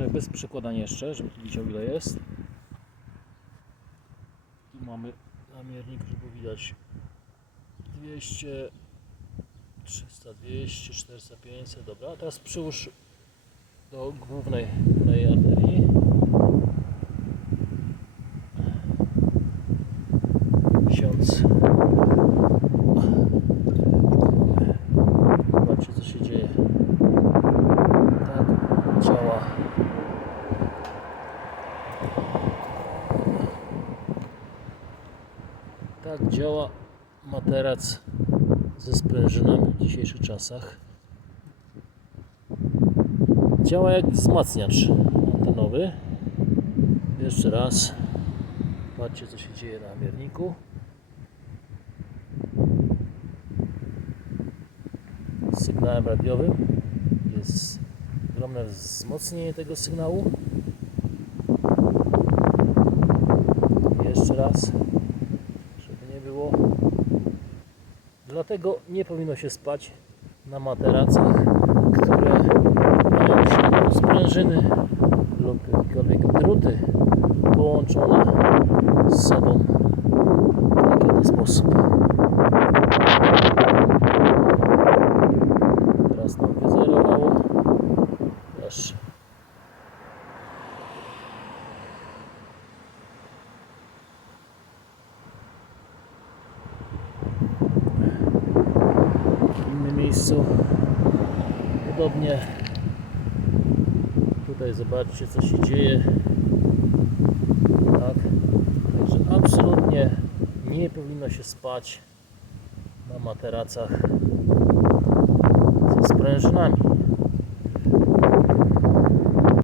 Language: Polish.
Także bez przekładania jeszcze, żeby widział ile jest. Tu mamy namiernik, żeby widać 200, 300, 200, 400, 500, dobra. A teraz przyłóż do głównej, głównej arterii. Tysiąc. Zobaczcie co się dzieje. Tak działa. Tak działa materac ze sprężynami w dzisiejszych czasach. Działa jak wzmacniacz antenowy. Jeszcze raz. Patrzcie co się dzieje na mierniku. Z sygnałem radiowym. Jest ogromne wzmocnienie tego sygnału. Jeszcze raz, żeby nie było. Dlatego nie powinno się spać na materacach, które mają w sprężyny lub jakiekolwiek druty połączone z sobą w taki sposób. Miejscu podobnie. Tutaj zobaczcie co się dzieje. Tak. Także absolutnie nie powinno się spać na materacach ze sprężynami.